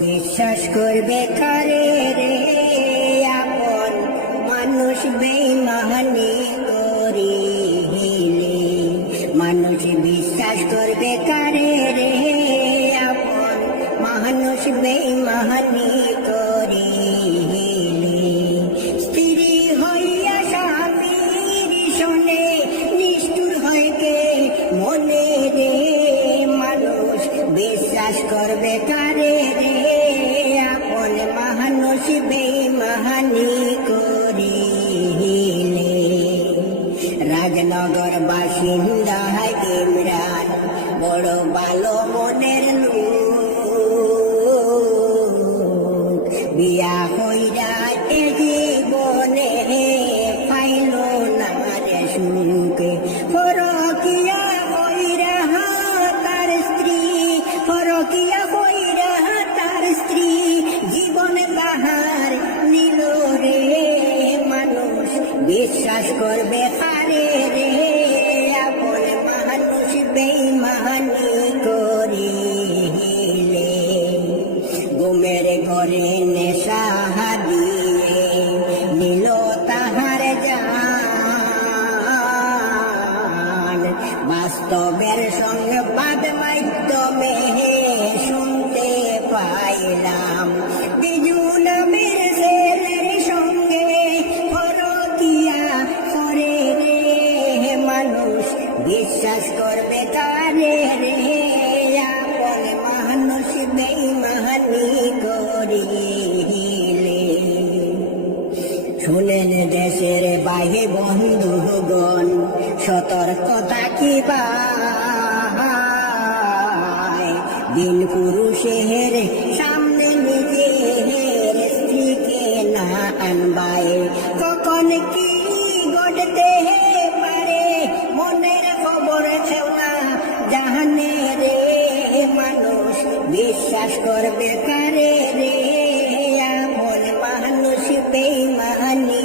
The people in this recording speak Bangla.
বিশ্বাস করবে কারে রে? আপন মানুষ বেইমানি করিলে মানুষ বিশ্বাস করবে কারে করবে কারে রে? আপন মানুষ বেমাহানি করিলে। রাজনগর বাসিন্দা ইমরান, বড় ভালো মনের বিয়া হইরা এ জীবনে পাইল না রে সুখে বিশ্বাস করবে পারে রে, আপন মানুষ বেইমানি করিলে। ঘুমের ঘরে নেশা দিয়ে নিল তাহার জান। বাস্তবের সঙ্গে বাদ মাধ্যমে শুনতে বিশ্বাস করবে তারে রে, আপন মানুষ বেইমানি করিলে। শুনেন দেশের বাইরে বন্ধুগণ, সতর্কতা কি পায়? দিন পুরুষের সামনে বিশ্বাস করবে কারে রে? আমল মানুষ বেইমানি